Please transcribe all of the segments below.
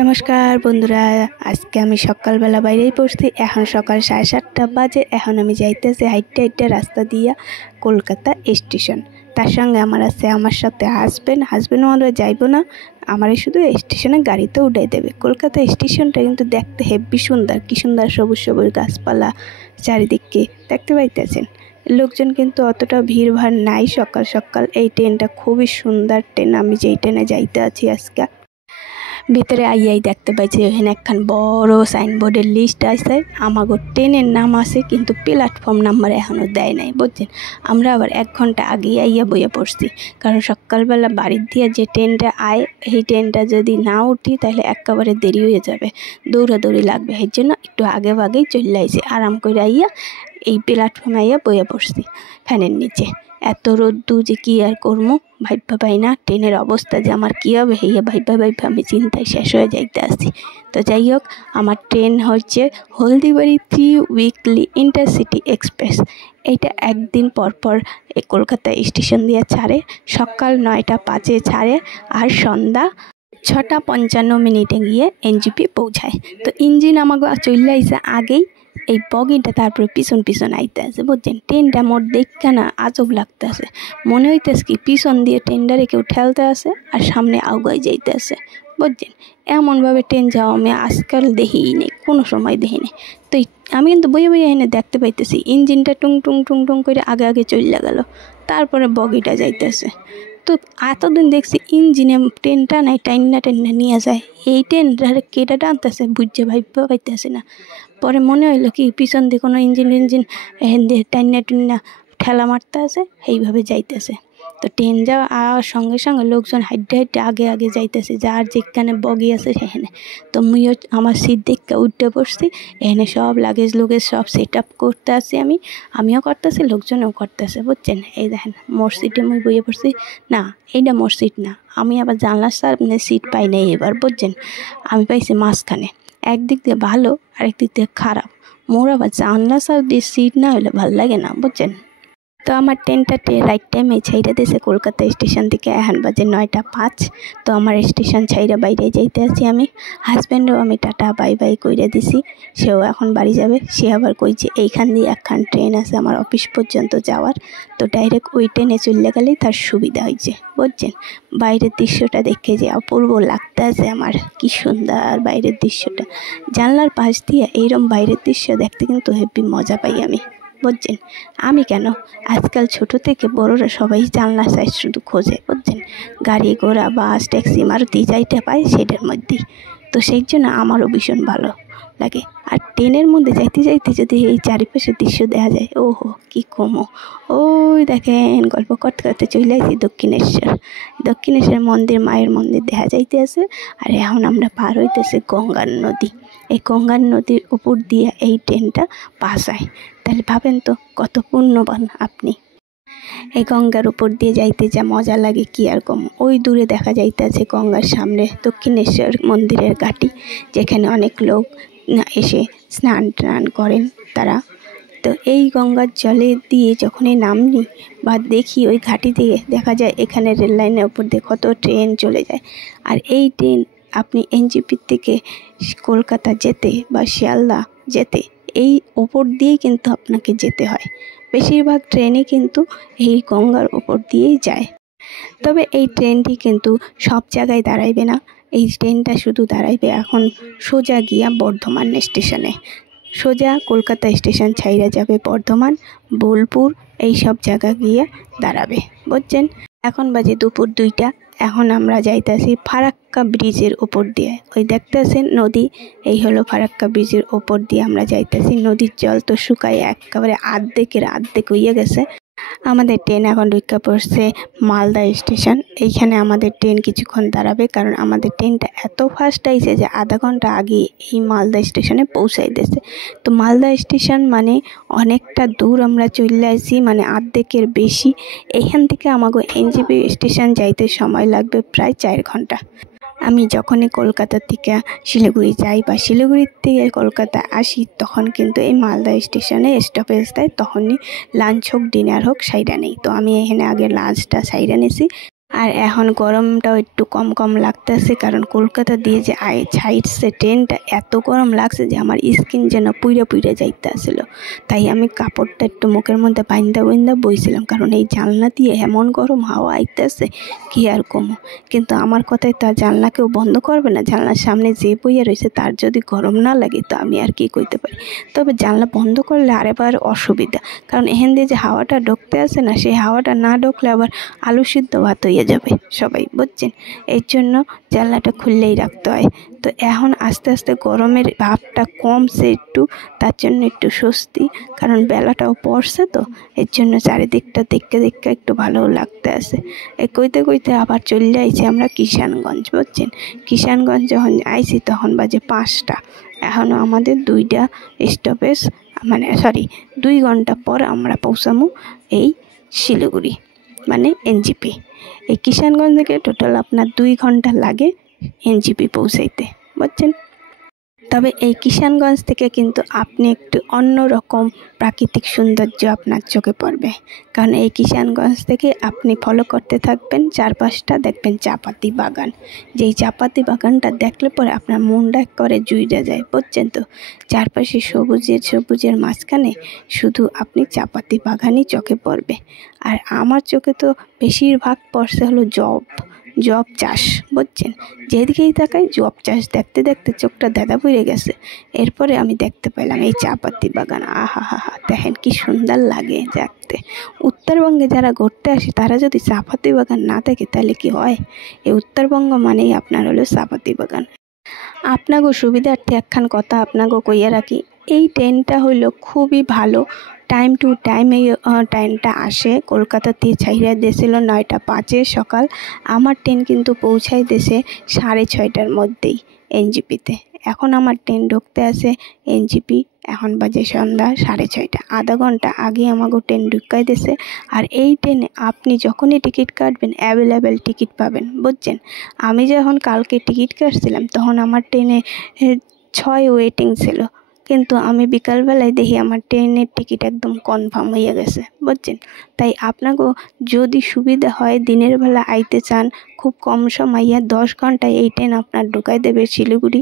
নমস্কার বন্ধুরা, আজকে আমি সকালবেলা বাইরেই পড়ছি। এখন সকাল 7:30 বাজে। এখন আমি যাইতেছি হাইটে হাইটে রাস্তা দিয়া কলকাতা স্টেশন। তার সঙ্গে আমার সাথে হাজবেন্ড আমরা যাইবো না, আমারে শুধু স্টেশনে গাড়িতে উঠাই দেবে। কলকাতা স্টেশনটা কিন্তু দেখতে হেব্বি সুন্দর, কি সুন্দর সবুজ সবুজ গাছপালা চারিদিকে দেখতে পাইতেছেন। লোকজন কিন্তু অতটা ভিড়ভাড় নাই সকাল সকাল। এই ট্রেনটা খুবই সুন্দর ট্রেন। আমি যেই ট্রেনে যাইতে আছি আজকে ভিতরে আইয়াই দেখতে পাইছি ওখানে একখান বড় সাইনবোর্ডের লিস্ট আছে। আমাগো ট্রেনের নাম আছে কিন্তু প্ল্যাটফর্ম নাম্বার এখনও দেয় নাই, বুঝছেন। আমরা আবার 1 ঘন্টা আগে আইয়া বইয়া পড়ছি, কারণ সকালবেলা বাড়ির দিয়ে যে ট্রেনটা আয় এই ট্রেনটা যদি না উঠি তাহলে একেবারে দেরি হয়ে যাবে, দৌড়াদৌড়ি লাগবে। এর জন্য একটু আগেই চলে আইছি। আরাম করে আইয়া এই প্ল্যাটফর্মে আইয়া বইয়া পড়ছি ফ্যানের নিচে। এত রোদ্দু যে কি আর করবো, ভাইবা পাই না ট্রেনের অবস্থা যে আমার কী হবে। হইয়া ভাইবা আমি চিন্তায় শেষ হয়ে যাইতে আসি। তো যাই হোক, আমার ট্রেন হচ্ছে হলদিবাড়ি 3 উইকলি ইন্টারসিটি এক্সপ্রেস। এইটা একদিন পর এই কলকাতা স্টেশন দিয়ে ছাড়ে। সকাল 9:05 ছাড়ে আর সন্ধ্যা 6:55 গিয়ে এনজিপি পৌঁছায়। তো ইঞ্জিন আমাকে চলে আইসে আগেই, এই বগিটা তারপরে পিছন আইতে আছে, বুঝছেন। ট্রেনটা মোট দেখা না আজব লাগতেছে, মনে হইতেছে কি পিছন দিয়ে ট্রেনটারে কেউ ঠেলতে আছে আর সামনে আউগাই যাইতে আছে, বুঝছেন। এমনভাবে ট্রেন যাওয়া আমি আজকাল দেখিই নেই, কোনো সময় দেখি নেই। তো আমি কিন্তু বইয়ে এনে দেখতে পাইতেছি ইঞ্জিনটা টুং টুং করে আগে চলে গেল, তারপরে বগিটা যাইতেছে। তো এতদিন দেখছি ইঞ্জিনে ট্রেনটা নাই টাইনা নিয়ে যায়, এই ট্রেনটা কেটা টানতেছে বুঝছে ভাইবা পাইতেছে না। পরে মনে হইলো কি পিছন দিয়ে কোনো ইঞ্জিন এখান দিয়ে টাইনা ঠেলা মারতে আছে, এইভাবে যাইতেছে। তো ট্রেন যাওয়ার সঙ্গে লোকজন হাইটে আগে যাইতেছে, যার যেখানে বগি আছে সেখানে। তো মুইও আমার সিট দেখে উঠতে পড়ছি। এখানে সব লাগেজ সব সেট আপ করতে আসি, আমিও করতেছি, লোকজনও করতেছে, বুঝছেন। এই দেখেন মোর সিটে মুই বইয়ে পড়ছি। না, এইটা মোর সিট না, আমি আবার জানলার সামনে সিট পাই নাই এবার, বুঝছেন। আমি পাইছি মাঝখানে। একদিক দিয়ে ভালো, আরেক দিক দিয়ে খারাপ। মোর আবার জানলা দিয়ে সিট না হলে ভালো লাগে না, বুঝছেন। তো আমার ট্রেনটা রাইট টাইমে ছাইরা দিয়েছে কলকাতা স্টেশন থেকে। এখন বাজে 9:05। তো আমার স্টেশন ছাইরা বাইরে যাইতে আছি আমি। হাজব্যান্ডও আমি টাটা বাই কইরা দিছি, সেও এখন বাড়ি যাবে। সে আবার কইছে এইখান দিয়ে একখান ট্রেন আছে আমার অফিস পর্যন্ত যাওয়ার, তো ডাইরেক্ট ওই ট্রেনে চলে গেলেই তার সুবিধা হয়েছে, বুঝছেন। বাইরের দৃশ্যটা দেখে যে অপূর্ব লাগতে আছে আমার, কি সুন্দর বাইরের দৃশ্যটা। জানলার পাশ দিয়ে এইরকম বাইরের দৃশ্য দেখতে কিন্তু হেব্বি মজা পাই আমি, বুঝছেন। আমি কেন, আজকাল ছোট থেকে বড়রা সবাই জানলা সাইড শুধু খোঁজে, বুঝছেন। গাড়ি ঘোড়া বাস ট্যাক্সি মারুতি যাইতে পায় সেটার মধ্যেই। তো সেই জন্য আমারও ভীষণ ভালো লাগে। আর ট্রেনের মধ্যে যাইতে যদি এই চারিপাশের দৃশ্য দেখা যায়, ওহো কি কমো। ওই দেখেন গল্প করতে চলে আসি দক্ষিণেশ্বর মন্দির, মায়ের মন্দির দেখা যাইতে আছে। আর এখন আমরা পার হইতেছি গঙ্গার নদী। এই গঙ্গার নদীর উপর দিয়ে এই ট্রেনটা পাস হয়। তাহলে ভাবেন তো কত পুণ্যবান আপনি। এই গঙ্গার উপর দিয়ে যাইতে যা মজা লাগে কি আর কম। ওই দূরে দেখা যাইতেছে গঙ্গার সামনে দক্ষিণেশ্বর মন্দিরের ঘাটি, যেখানে অনেক লোক এসে স্নান টান করেন তারা। তো এই গঙ্গার জলে দিয়ে যখনই নামনি বা দেখি ওই ঘাটি দিয়ে দেখা যায় এখানে রেল লাইনের উপর দিয়ে কত ট্রেন চলে যায়। আর এই ট্রেন আপনি এনজিপি থেকে কলকাতা যেতে বা শিয়ালদা যেতে এই ওপর দিয়েই কিন্তু আপনাকে যেতে হয়। বেশিরভাগ ট্রেনই কিন্তু এই গঙ্গার ওপর দিয়েই যায়। তবে এই ট্রেনটি কিন্তু সব জায়গায় দাঁড়াইবে না। এই ট্রেনটা শুধু দাঁড়াইবে এখন সোজা গিয়া বর্ধমান স্টেশনে। সোজা কলকাতা স্টেশন ছাইরা যাবে বর্ধমান, বোলপুর, এই সব জায়গা গিয়ে দাঁড়াবে, বুঝছেন। এখন বাজে দুপুর 2টা। এখন আমরা যাইতেছি ফারাক্কা ব্রিজের ওপর দিয়ে। ওই দেখতেছেন নদী, এই হলো ফারাক্কা ব্রিজের ওপর দিয়ে আমরা যাইতেছি। নদীর জল তো শুকায় একেবারে আর্ধেক হইয়া গেছে। আমাদের ট্রেন এখন ঢুকে পড়ছে মালদা স্টেশন। এইখানে আমাদের ট্রেন কিছুক্ষণ দাঁড়াবে, কারণ আমাদের ট্রেনটা এত ফাস্ট আইছে যে আধা ঘন্টা আগে এই মালদা স্টেশনে পৌঁছাই দিয়েছে। তো মালদা স্টেশন মানে অনেকটা দূর আমরা চলে আসি, মানে অর্ধেকের বেশি। এখান থেকে আমাকে এনজিপি স্টেশন যাইতে সময় লাগবে প্রায় 4 ঘন্টা। আমি যখনই কলকাতা থেকে শিলিগুড়ি যাই বা শিলিগুড়ির থেকে কলকাতা আসি, তখন কিন্তু এই মালদা স্টেশনে স্টপেজ দেয়। তখনই লাঞ্চ হোক ডিনার হোক সাইডা নেই। তো আমি এখানে আগে লাঞ্চটা সাইডা নিয়েছি। আর এখন গরমটাও একটু কম কম লাগতেছে, কারণ কলকাতা দিয়ে যে ছাইটছে ট্রেনটা, এত গরম লাগছে যে আমার স্কিন যেন পুইরা পুইরা যাইতে আসছিল। তাই আমি কাপড়টা একটু মুখের মধ্যে বাইন্দা বইছিলাম, কারণ এই জানলা দিয়ে এমন গরম হাওয়া আইতেছে কি আর কমো। কিন্তু আমার কথায় তো আর জানলা কেউ বন্ধ করবে না। জানলার সামনে যে বইয়া রয়েছে তার যদি গরম না লাগে তো আমি আর কি কইতে পারি। তবে জানলা বন্ধ করলে আরেবার অসুবিধা, কারণ এখান দিয়ে যে হাওয়াটা ঢুকতে আসে না, সেই হাওয়াটা না ঢুকলে আবার আলু সিদ্ধ ভাত হয়ে যাবে সবাই, বুঝছেন। এই জন্য জানলাটা খুললেই রাখতে হয়। তো এখন আস্তে আস্তে গরমের ভাবটা কমছে একটু, তার জন্য একটু স্বস্তি, কারণ বেলাটাও পড়ছে তো, এর জন্য চারিদিকটা দেখতে একটু ভালোও লাগতে আছে। এই কইতে আবার চলে আইছি আমরা কিষানগঞ্জ, বুঝছেন। কিষানগঞ্জ যখন আইছি তখন বাজে 5টা। এখনও আমাদের 2টা স্টপেজ, 2 ঘন্টা পর আমরা পৌঁছামু এই শিলিগুড়ি, এনজিপি। এই কিষানগঞ্জ থেকে টোটাল আপনার 2 ঘন্টা লাগে এনজিপি পৌঁছাইতে, বুঝছেন। তবে এই কিষানগঞ্জ থেকে কিন্তু আপনি একটু অন্যরকম প্রাকৃতিক সৌন্দর্য আপনার চোখে পড়বে, কারণ এই কিষানগঞ্জ থেকে আপনি ফলো করতে থাকবেন, চারপাশটা দেখবেন চাপাতি বাগান। যেই চাপাতি বাগানটা দেখলে পরে আপনার মনটা করে জুইড়ে যায়, বুঝছেন তো। চারপাশে সবুজের মাঝখানে শুধু আপনি চাপাতি বাগানই চোখে পড়বে। আর আমার চোখে তো বেশিরভাগ পড়ছে হলো জব চাষ, বুঝছেন। যেদিকেই তাকাই জব চাষ দেখতে চোখটা দাদা পড়ে গেছে। এরপরে আমি দেখতে পেলাম এই চাপাতি বাগান। আহা, দেখেন কি সুন্দর লাগে দেখতে। উত্তরবঙ্গে যারা ঘুরতে আসে তারা যদি চাপাতি বাগান না দেখে তাহলে কি হয়। এই উত্তরবঙ্গ মানেই আপনার হলো চাপাতি বাগান। আপনাগো সুবিধার্থে একখান কথা আপনাগো কইয়া রাখি, এই ট্রেনটা হইল খুবই ভালো, টাইম টু টাইম এই ট্রেনটা আসে। কলকাতাতে ছাইরা দিয়েছিল 9টা 5-এ সকাল। আমার ট্রেন কিন্তু পৌঁছাই দিয়েছে 6:30টার মধ্যেই এনজিপিতে। এখন আমার ট্রেন ঢুকতে আছে এনজিপি, এখন বাজে সন্ধ্যা 6:30। আধা ঘন্টা আগে আমাকে ট্রেন ঢুকাই দিয়েছে। আর এই ট্রেনে আপনি যখনই টিকিট কাটবেন অ্যাভেলেবেল টিকিট পাবেন, বুঝছেন। আমি যখন কালকে টিকিট কাটছিলাম তখন আমার ট্রেনে 6 ওয়েটিং ছিল, কিন্তু আমি বিকালবেলায় দেখি আমার ট্রেনের টিকিট একদম কনফার্ম হয়ে গেছে, বুঝছেন। তাই আপনাকেও যদি সুবিধা হয় দিনের বেলা আইতে চান, খুব কম সময়ে 10 ঘন্টায় এই ট্রেন আপনার ঢুকাই দেবে শিলিগুড়ি,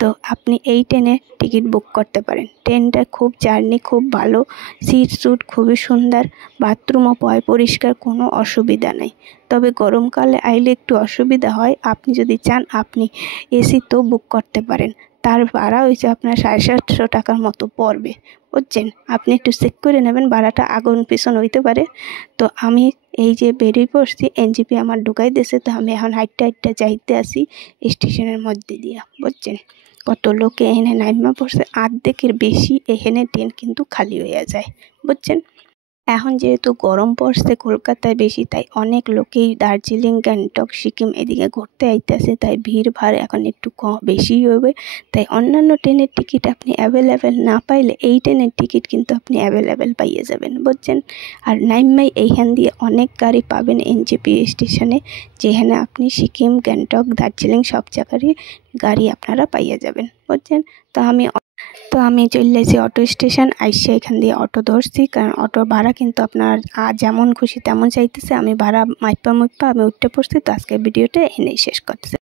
তো আপনি এই ট্রেনে টিকিট বুক করতে পারেন। ট্রেনটা খুব জার্নি খুব ভালো, সিট খুবই সুন্দর, বাথরুমও পরিষ্কার, কোনো অসুবিধা নেই। তবে গরমকালে আইলে একটু অসুবিধা হয়। আপনি যদি চান আপনি এসি তো বুক করতে পারেন, তার ভাড়া হয়েছে আপনার 750 টাকার মতো পড়বে, বুঝছেন। আপনি একটু চেক করে নেবেন, ভাড়াটা আগুন পিছন হইতে পারে। তো আমি এই যে বেরিয়ে পড়ছি, এনজিপি আমার ঢুকাই দিয়েছে, তো আমি এখন হাইটটা যাইতে আসি স্টেশনের মধ্যে দিয়া, বুঝছেন। কত লোকে এখানে নাইমা পড়ছে, অর্ধেকের বেশি এখানে ট্রেন কিন্তু খালি হয়ে যায়, বুঝছেন। এখন যেহেতু গরম পড়ছে কলকাতায় বেশি, তাই অনেক লোকেই দার্জিলিং, গ্যাংটক, সিকিম এদিকে ঘুরতে আইতেছে, তাই ভিড় ভাড় এখন একটু বেশিই হবে। তাই অন্যান্য ট্রেনের টিকিট আপনি অ্যাভেলেবেল না পাইলে এই ট্রেনের টিকিট কিন্তু আপনি অ্যাভেলেবেল পাইয়ে যাবেন, বুঝছেন। আর নাইমাই এইখান দিয়ে অনেক গাড়ি পাবেন এনজিপি স্টেশনে, যেখানে আপনি সিকিম, গ্যাংটক, দার্জিলিং সব জায়গারই গাড়ি আপনারা পাইয়ে যাবেন, বুঝছেন। তো আমি চলে এসেছি অটো স্টেশন, আইসে এখান দিয়ে অটো ধরছি, কারণ অটো ভাড়া কিন্তু আপনার যেমন খুশি তেমন চাইতেছে। আমি ভাড়া মাইপা আমি উঠতে পড়ছি। তো আজকের ভিডিওটা এখানেই শেষ করতেছি।